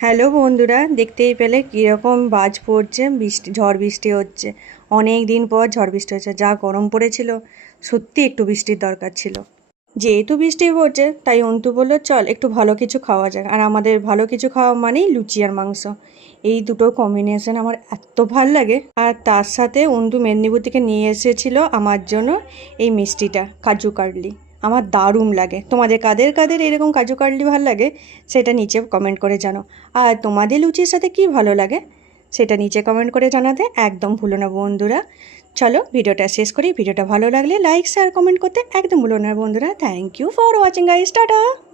Hello বন্ধুরা, দেখতেই পেলে কীরকম বাজ পড়ছে, ঝড় বৃষ্টি হচ্ছে। অনেক দিন পর ঝড় বৃষ্টি হচ্ছে। যা গরম পড়েছিল, সত্যি একটু বৃষ্টির দরকার ছিল। যেহেতু বৃষ্টি পড়ছে তাই অন্তু বললো চল একটু ভালো কিছু খাওয়া যাক। আর আমাদের ভালো কিছু খাওয়া মানেই লুচি আর মাংস। এই দুটো কম্বিনেশন আমার এত ভাল লাগে। আর তার সাথে অন্তু মেদিনীপুর থেকে নিয়ে এসেছিল আমার জন্য এই মিষ্টিটা, কাজু কাটলি। আমার দারুণ লাগে। তোমাদের কাদের কাদের এরকম কাজু কাটলি ভালো লাগে সেটা নিচে কমেন্ট করে জানো। আর তোমাদের লুচির সাথে কি ভালো লাগে সেটা নিচে কমেন্ট করে জানাতে একদম ভুলো না বন্ধুরা। চলো ভিডিওটা শেষ করি। ভিডিওটা ভালো লাগলে লাইক শেয়ার কমেন্ট করতে একদম ভুলো না বন্ধুরা। Thank you for watching guys, tata.